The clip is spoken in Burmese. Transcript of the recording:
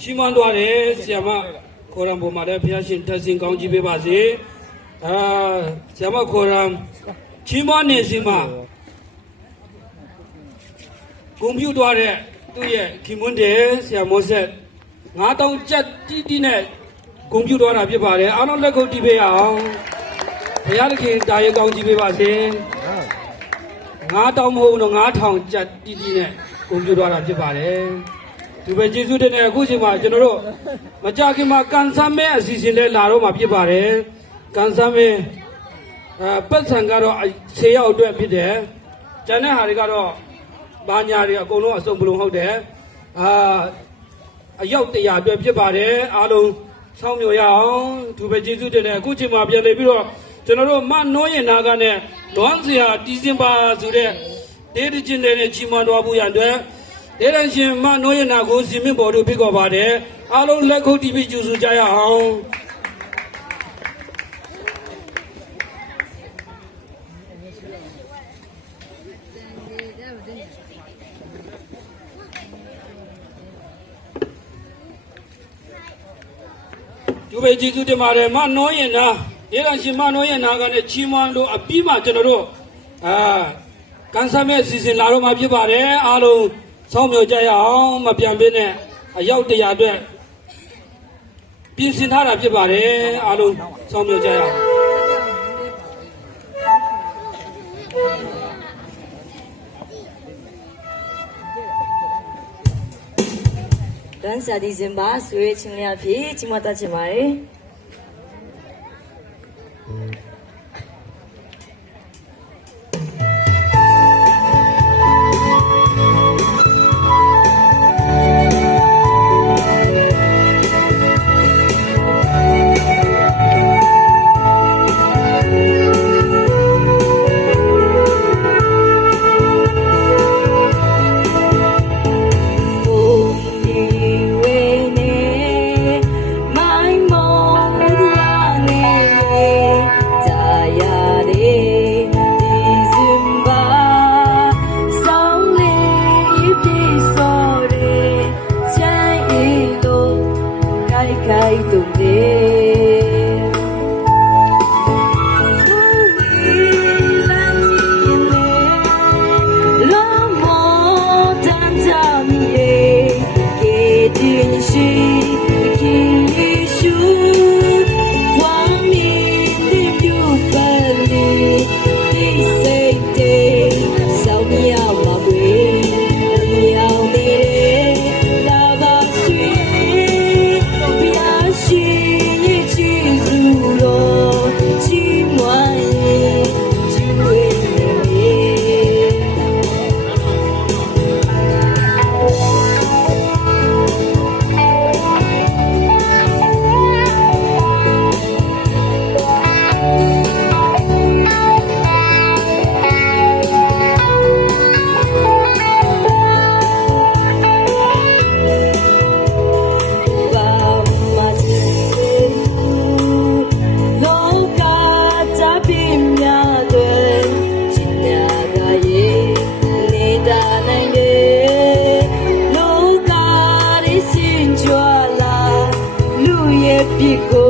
ချီးမွမ်းသွားတယ်ဆရာမခေါ်ရံပေါ်မှာလည်းဘုရားရှင်တက်စင်ကောင်းကြီးပေးပါစေဆရာမခေါ်ရံချီးမွမ်းနေစီမှာဂုဏ်ပြုသွားတဲ့သူ့ရဲ့ခင်မွန်းတယ်ဆရာမောဆက်9000ကျပ်တီးနဲ့ဂုဏ်ပြုသွားတာဖြစ်ပါတယ်အားလုံးလက်ခုပ်တီးပေးအောင်ဘုရားသခင်တာရကောင်းကြီးပေးပါစေ9000မဟုတ်တော့9000ကျပ်တီးနဲ့ဂုဏ်ပြုသွားတာဖြစ်ပါတယ်ဒီပဲကျေးဇူးတင်တဲ့အခုချိန်မှာကျွန်တော်တို့မကြခင်မှာကန်ဆမ်းမဲအစီအစဉ်လေးလာတော့မှာဖြစ်ပါတယ်ကန်ဆမ်းမဲပတ်စံကတော့10ရောက်အတွက်ဖြစ်တယ်ကျန်တဲ့ဟာတွေကတော့ဘာညာတွေအကုန်လုံးအစုံပလုံးဟုတ်တယ်အရောက်100အတွက်ဖြစ်ပါတယ်အားလုံးဆောင်းမျိုးရအောင်သူပဲကျေးဇူးတင်တယ်အခုချိန်မှာပြန်လေပြီးတော့ကျွန်တော်တို့မနှိုးရင်နာကနဲ့ဒွမ်းစရာတီးစင်ပါဆိုတဲ့ဒေးတချင်းတွေနဲ့ချီးမွမ်းတော်မူရန်အတွက်ဒေရန်ရှင်မနှိုးရင်နာကိုစီမင်းပေါ်တို့ဖိတ်ခေါ်ပါတယ်အားလုံးလက်ခုပ်တီးပြီးကြိုဆိုကြရအောင်သူပဲကျေးဇူးတင်ပါတယ်မနှိုးရင်နာဒေရန်ရှင်မနှိုးရင်နာကနဲ့ချီးမွမ်းလို့အပြီးမှကျွန်တော်တို့ကန်ဆာမဲ့စီစဉ်လာတော့မှဖြစ်ပါတယ်အားလုံးဆောင်းမျိုးကြရအောင်မပြန်ပေးနဲ့အရောက်100အတွက်ပြင်ဆင်ထားတာဖြစ်ပါတယ်အားလုံးဆောင်းမျိုးကြရအောင်တန်းစာဒီဇင်ဘာဆွေးချင်းလေးအဖြစ်ချီးမွမ်းတတ်ချင်ပါတယ်Pico